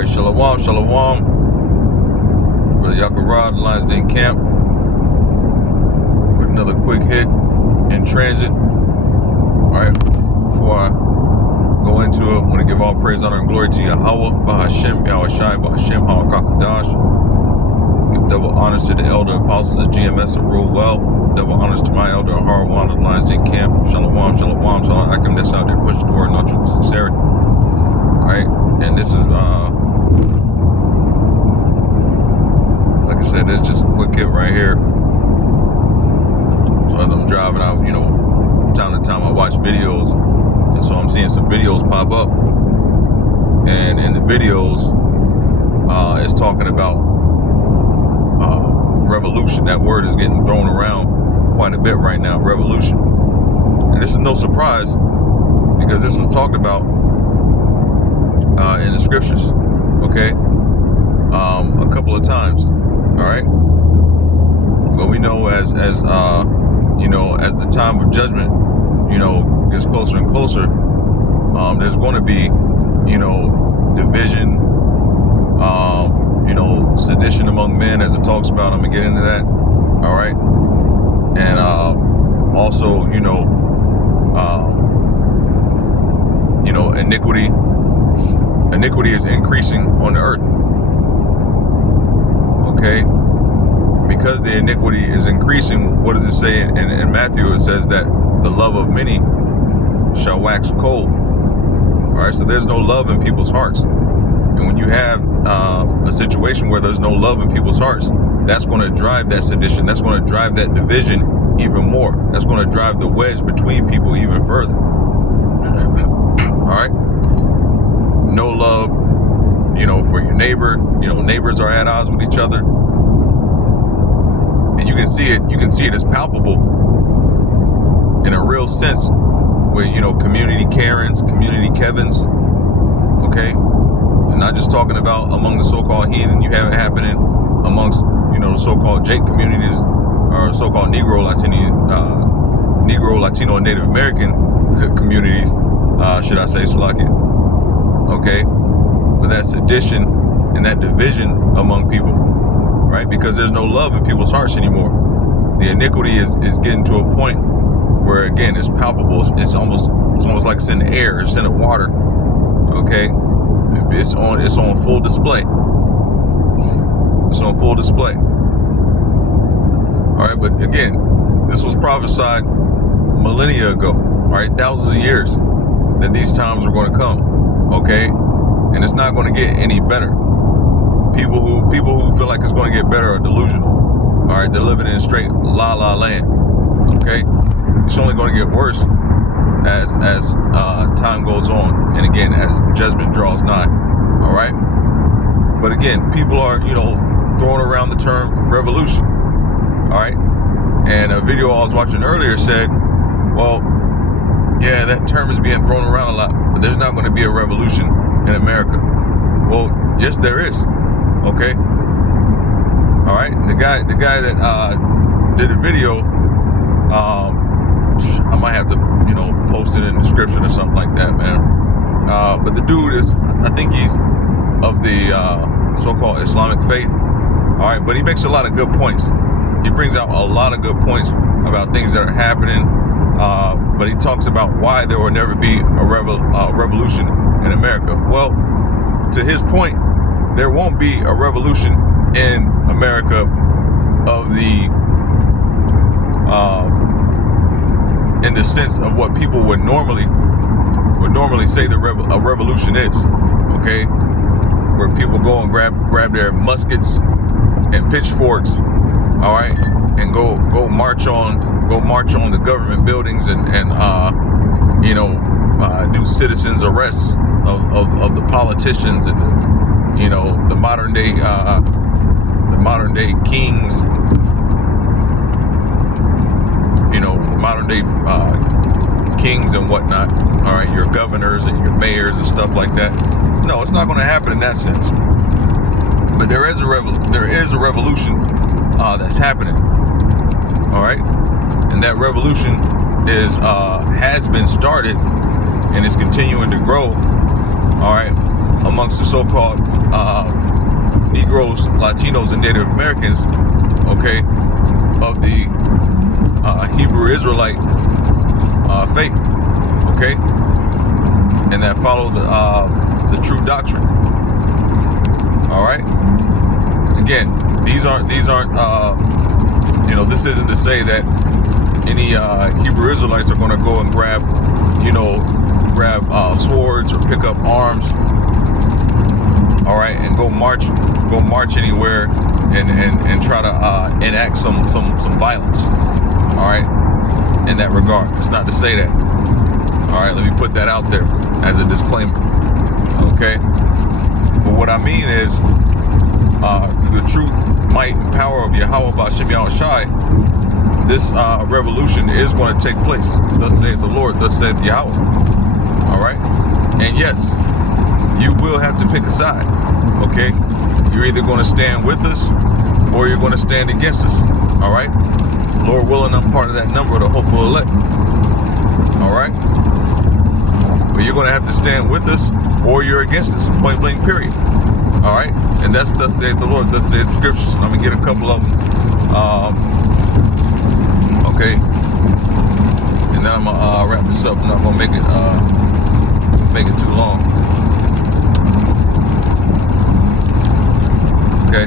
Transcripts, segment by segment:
Alright, shalom, shalom. Brother Yakarad, Lions Den Camp. With another quick hit in transit. Alright, before I go into it, I want to give all praise, honor, and glory to Yahweh, Bahashem, Yahweh Shai, Bahashem, Hawakakadash. Give double honors to the elder apostles of GMS that rule well. Double honors to my elder Harwan of the Lions Den Camp. Shalom, shalom, shalom. Akim that's out there pushing the word and all truth and sincerity. Alright, and this is, like I said, this is just a quick hit right here. So as I'm driving out, from time to time I watch videos. And so I'm seeing some videos pop up. And in the videos, it's talking about revolution. That word is getting thrown around quite a bit right now, revolution. And this is no surprise because this was talked about in the scriptures, okay? A couple of times, all right? But we know as the time of judgment, gets closer and closer, there's going to be, division, sedition among men, as it talks about. I'm gonna get into that. All right. And also, iniquity is increasing on the earth. Okay. Because the iniquity is increasing, what does it say in Matthew? It says that the love of many shall wax cold. All right. So there's no love in people's hearts. And when you have a situation where there's no love in people's hearts, that's going to drive that sedition. That's going to drive that division even more. That's going to drive the wedge between people even further. All right. No love, for your neighbor. Neighbors are at odds with each other. And you can see it. You can see it as palpable in a real sense with, community Karens, community Kevins. Okay. Not just talking about among the so-called heathen. You have it happening amongst, the so-called Jake communities or so-called Negro, Latino, and Native American communities, should I say, Slovakia. Okay? But that sedition and that division among people, right? Because there's no love in people's hearts anymore. The iniquity is getting to a point where, again, it's palpable. It's almost like it's in the air. It's in the water. Okay? It's on full display. It's on full display. All right, but again, this was prophesied millennia ago, all right, thousands of years, that these times were going to come. Okay, and it's not going to get any better. People who feel like it's going to get better are delusional. All right, they're living in straight la la land. Okay, it's only going to get worse as time goes on, and again, as judgment draws nigh. All right, but again, people are throwing around the term revolution. All right, and a video I was watching earlier said, well, yeah, that term is being thrown around a lot, but there's not going to be a revolution in America. Well, yes, there is. Okay, all right, the guy that did a video, I might have to post it in the description or something like that, man. But the dude is, I think he's of the so-called Islamic faith. All right, but he makes a lot of good points. He brings out a lot of good points about things that are happening. But he talks about why there will never be a revolution in America. Well, to his point, there won't be a revolution in America of the in the sense of what people would normally say a revolution is. Okay, where people go and grab their muskets and pitchforks, all right, and go march on the government buildings and do citizens arrests of the politicians and the modern day kings, modern day kings and whatnot. All right, your governors and your mayors and stuff like that. No, it's not going to happen in that sense. But there is a revolution that's happening. All right, and that revolution has been started and is continuing to grow. All right, amongst the so-called Negroes, Latinos, and Native Americans, okay, of the Hebrew Israelite faith, okay, and that follow the true doctrine. All right. Again, these aren't this isn't to say that any Hebrew Israelites are going to go and grab swords or pick up arms, all right, and go march anywhere and try to enact some violence, all right, in that regard. It's not to say that. All right, let me put that out there as a disclaimer, okay? But what I mean is, the truth, might, and power of Yahweh B'Shem Yahushai, this revolution is going to take place. Thus saith the Lord, thus saith Yahweh. All right? And yes, you will have to pick a side, okay? You're either going to stand with us or you're going to stand against us, all right? Lord willing, I'm part of that number of the hopeful elect, all right? But you're going to have to stand with us or you're against us, point blank, period. All right? And that's thus saith the Lord, thus saith the scriptures. I'm going to get a couple of them. Okay. And then I'm going to wrap this up. I'm not going to make it too long. Okay.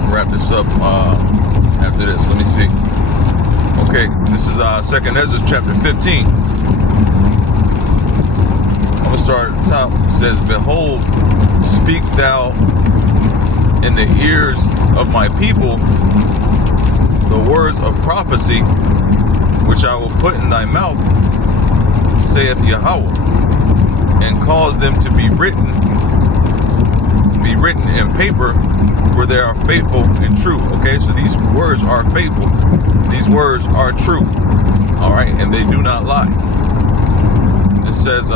I'll wrap this up after this. Let me see. Okay. This is 2nd Esdras chapter 15. I'm going to start at the top. It says, behold, speak thou in the ears of my people the words of prophecy, which I will put in thy mouth, saith Yahweh, and cause them to be written in paper, for they are faithful and true. Okay, so these words are faithful. These words are true. All right, and they do not lie. It says,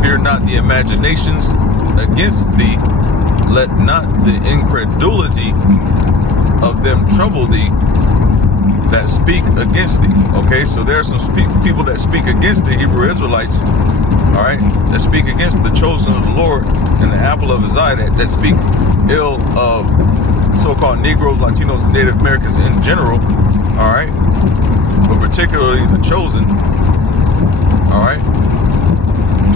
fear not the imaginations against thee, let not the incredulity of them trouble thee that speak against thee. Okay, so there are some people that speak against the Hebrew Israelites, all right, that speak against the chosen of the Lord and the apple of his eye, that speak ill of so-called Negroes, Latinos, and Native Americans in general, all right, but particularly the chosen, all right,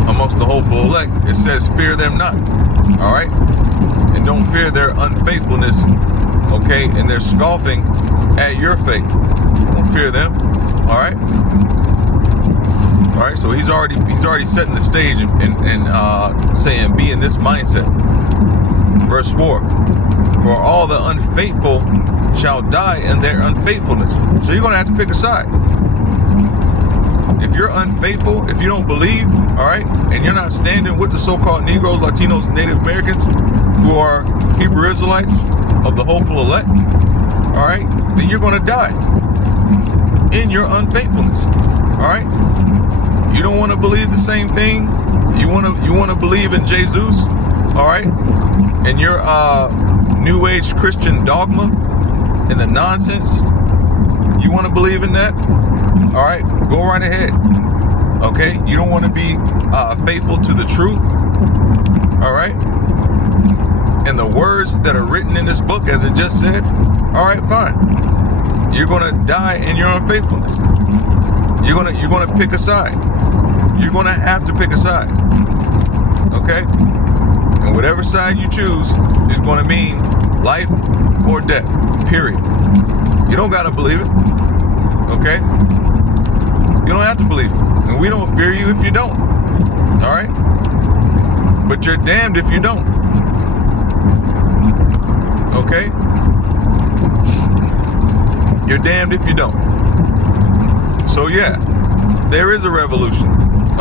amongst the hopeful elect. It says, fear them not, all right, and don't fear their unfaithfulness, okay, and their scoffing at your faith. Don't fear them, all right. All right, so he's already setting the stage and saying, be in this mindset. Verse 4, for all the unfaithful shall die in their unfaithfulness. So you're going to have to pick a side. If you're unfaithful, if you don't believe, all right, and you're not standing with the so-called Negroes, Latinos, and Native Americans who are Hebrew Israelites of the hopeful elect, all right, then you're going to die in your unfaithfulness, all right? You don't want to believe the same thing. You want to believe in Jesus, all right? And your New Age Christian dogma and the nonsense, you want to believe in that? All right, go right ahead. Okay, you don't want to be faithful to the truth, all right? And the words that are written in this book, as it just said, all right, fine. You're going to die in your unfaithfulness. You're going to pick a side. You're going to have to pick a side. Okay? And whatever side you choose is going to mean life or death. Period. You don't got to believe it. Okay? You don't have to believe it. And we don't fear you if you don't. All right? But you're damned if you don't. Okay? You're damned if you don't. So yeah, there is a revolution,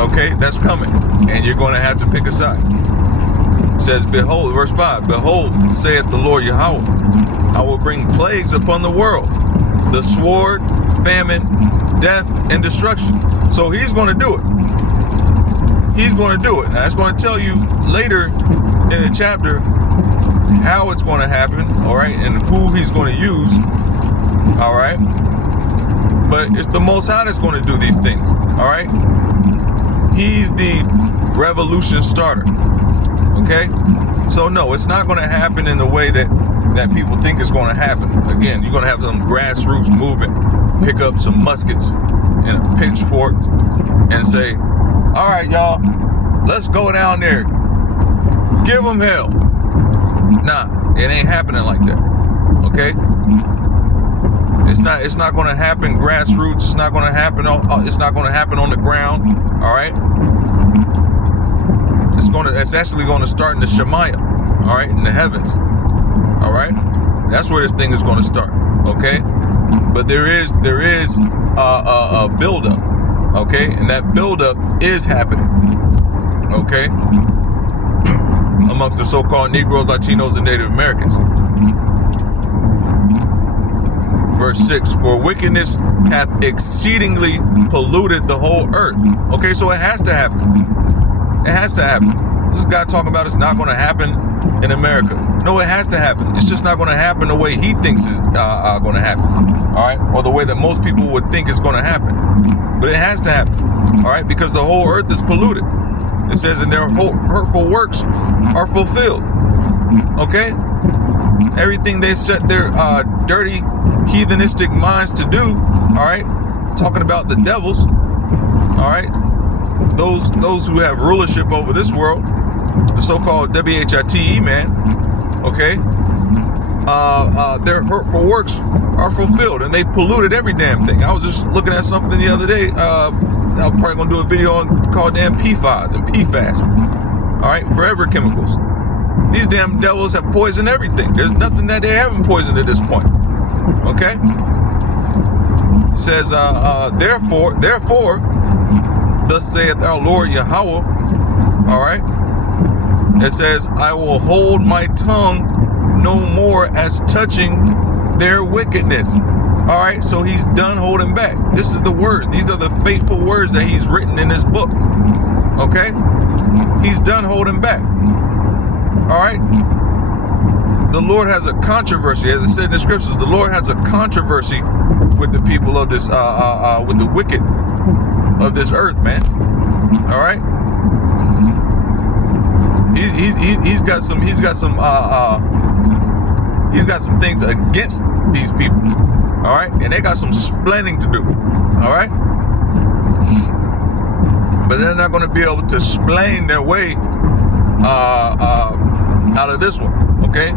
okay, that's coming, and you're going to have to pick a side. It says, behold, verse 5, behold, saith the Lord Yahweh, I will bring plagues upon the world, the sword, famine, death, and destruction. So he's going to do it. He's going to do it. Now, it's going to tell you later in the chapter how it's going to happen, all right, and who he's going to use, all right? But it's the Most High that's going to do these things, all right? He's the revolution starter, okay? So no, it's not going to happen in the way that people think it's going to happen. Again, you're going to have some grassroots movement, pick up some muskets and a pitchfork and say, all right, y'all, let's go down there. Give them hell. Nah, it ain't happening like that. Okay? It's not going to happen grassroots. It's not going to happen on the ground. All right? It's actually going to start in the Shemayah. All right? In the heavens. All right? That's where this thing is going to start. Okay? But there is a buildup. Okay? And that buildup is happening. Okay? Amongst the so-called Negroes, Latinos, and Native Americans. Verse 6, for wickedness hath exceedingly polluted the whole earth. Okay, so it has to happen. It has to happen. This guy talking about it's not going to happen in America. No, it has to happen. It's just not going to happen the way he thinks it's going to happen. All right, or the way that most people would think it's going to happen. But it has to happen. All right, because the whole earth is polluted. It says, and their hurtful works are fulfilled. Okay? Everything they set their dirty, heathenistic minds to do, all right? Talking about the devils, all right? Those who have rulership over this world, the so-called WHITE man, okay? Their hurtful works are fulfilled, and they polluted every damn thing. I was just looking at something the other day. I'm probably gonna do a video on called damn PFAS and PFAS. All right, forever chemicals. These damn devils have poisoned everything. There's nothing that they haven't poisoned at this point. Okay? It says, therefore, thus saith our Lord Yahweh. All right? It says, I will hold my tongue no more as touching their wickedness. All right, so he's done holding back. This is the words. These are the faithful words that he's written in this book. Okay? He's done holding back. All right? The Lord has a controversy. As it said in the scriptures, the Lord has a controversy with the people of this, with the wicked of this earth, man. All right? He's got some things against these people. All right, and they got some splaining to do. All right, but they're not going to be able to splain their way out of this one. Okay,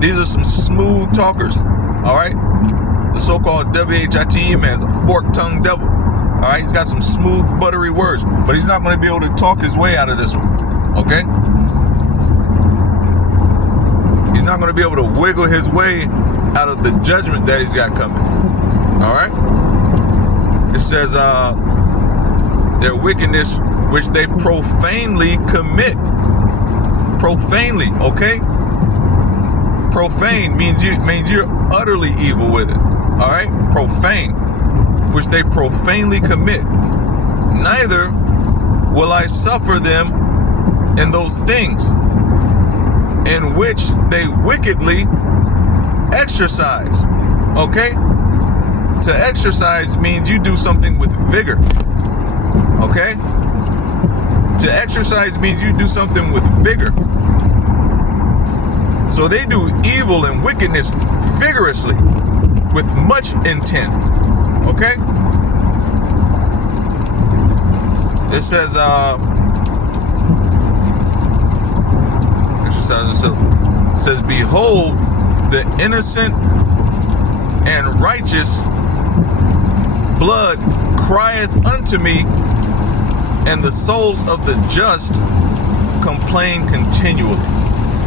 these are some smooth talkers. All right, the so-called WHITE man is a fork-tongued devil. All right, he's got some smooth, buttery words, but he's not going to be able to talk his way out of this one. Okay, he's not going to be able to wiggle his way out of the judgment that he's got coming. All right? It says, their wickedness, which they profanely commit. Profanely, okay? Profane means you're utterly evil with it. All right? Profane, which they profanely commit. Neither will I suffer them in those things in which they wickedly exercise. Okay? To exercise means you do something with vigor. Okay? To exercise means you do something with vigor. So they do evil and wickedness vigorously with much intent. Okay? It says, exercise. It says, behold, the innocent and righteous blood crieth unto me, and the souls of the just complain continually.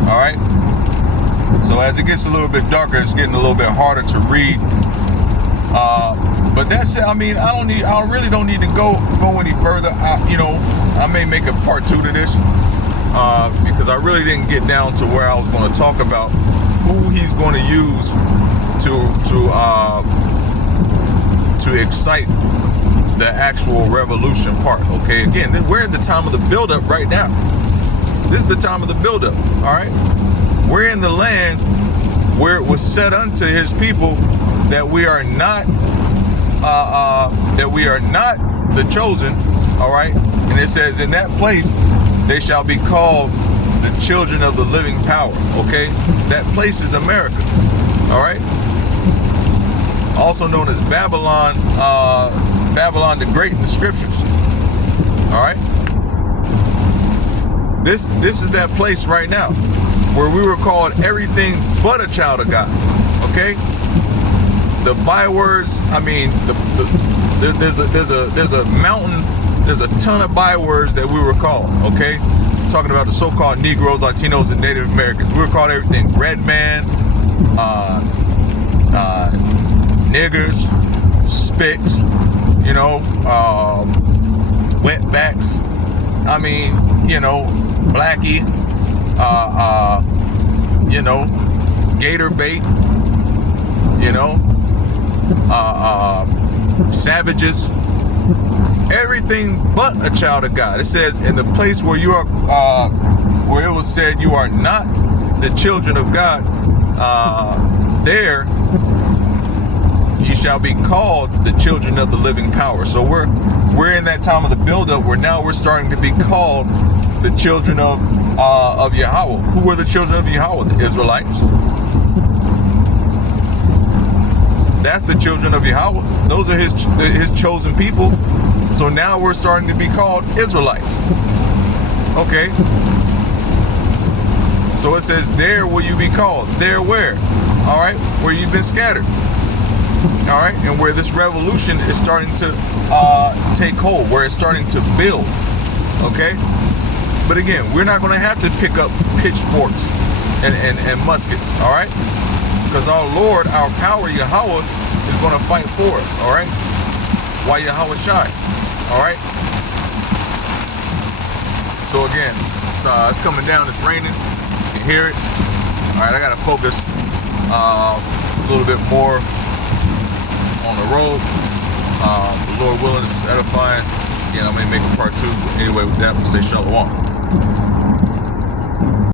All right. So as it gets a little bit darker, it's getting a little bit harder to read. But that's it. I mean, I really don't need to go any further. I may make a part 2 to this because I really didn't get down to where I was going to talk about who he's going to use to excite the actual revolution part. Okay, again, we're in the time of the buildup right now. This is the time of the buildup. All right, we're in the land where it was said unto his people that we are not the chosen. All right, and it says in that place they shall be called the children of the living power. Okay, that place is America. All right, also known as Babylon, Babylon the Great in the scriptures. All right, this is that place right now where we were called everything but a child of God. Okay, the bywords. I mean, there's a mountain. There's a ton of bywords that we were called. Okay, talking about the so-called Negroes, Latinos, and Native Americans. We were called everything: red man, niggers, spicks, you know, wetbacks. I mean, you know, blackie, you know, gator bait, you know, savages, everything but a child of God. It says in the place where you are, where it was said you are not the children of God, there you shall be called the children of the living power. So we're in that time of the buildup where now we're starting to be called the children of Yahweh. Who were the children of Yahweh? The Israelites. That's the children of Yahweh. Those are his chosen people. So now we're starting to be called Israelites. Okay. So it says, there will you be called. There where? All right. Where you've been scattered. All right. And where this revolution is starting to take hold, where it's starting to build. Okay. But again, we're not going to have to pick up pitchforks and muskets. All right. Because our Lord, our power, Yahweh, is going to fight for us. All right. Why Yahweh shine. All right. So again, it's coming down. It's raining. You can hear it. All right. I got to focus a little bit more on the road. The Lord willing, is edifying. Again, I may make a part 2. Anyway, with that, we'll say shalom.